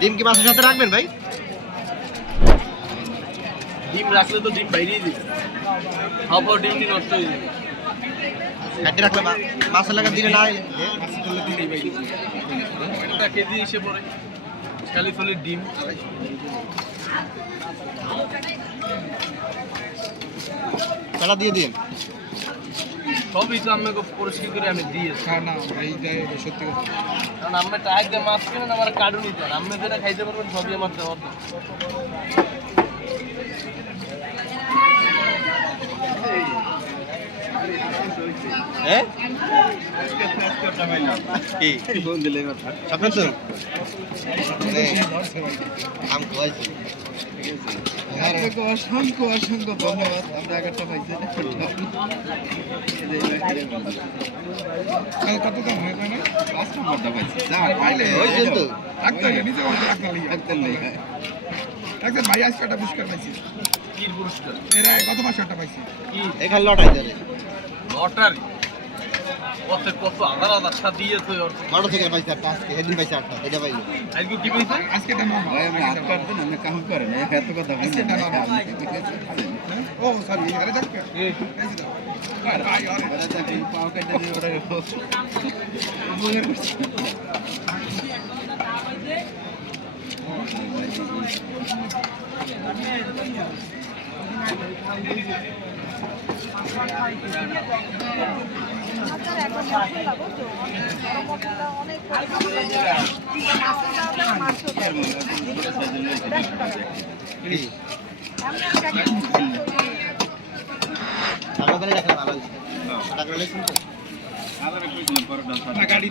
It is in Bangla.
ডিম কি মাছের সাথে রাখবেন ভাই? ডিম রাখলে তো ডিম বাইরেই দিবে, সব ডিম নষ্ট হয়ে যাবে। কাটি রাখলে মাছের লাগা দিলে না এটা কেজি এসে পড়ে খালি ফলে ডিম। কলা দিয়ে দিন। সবই তো আমাকে পরিষ্কার করে আমি দিয়েছি। না এইটাই সত্যি কথা, কারণ আমি টাইট দিয়ে মাছ কিনেন আমার কার্ডও নিতে আমি যেটা খাইতে পারবেন সবই আমার দেওয়ার। হ্যাঁ কি ফোন দিলে আপনার তো আম খাওয়াইছি। আপনাকে অসংখ্য অসংখ্য ধন্যবাদ। আপনি আগেরটা পাইছেন কত দাম হয় না? 5 নম্বরটা পাইছি। যা পাইলে হয়েছে তো ডাক্তার নিজে বলতে ডাক্তার নেই। ডাক্তার ভাই আজকে একটা পুরস্কার পাইছি। কি পুরস্কার? এরা গত মাসে একটা পাইছি। কি এখানে লটাই ধরে লটারি? কত আধার আধার দিয়েছে ওর। বড় থেকে পাইছে একটা, আজকে সেদিন পাইছে একটা, এটা পাইলো। আজকে কি পাইছে? আজকে এটা নাম হয় আমি হাত কাটতে না, আমি কাম করে না, এত কথা বলছি না। ও সরি আরে যাক এই দাও আর ভাই আর এটা দেখি পাও কেটে দিয়ে ওটা বুঝে করছি। গাড়ি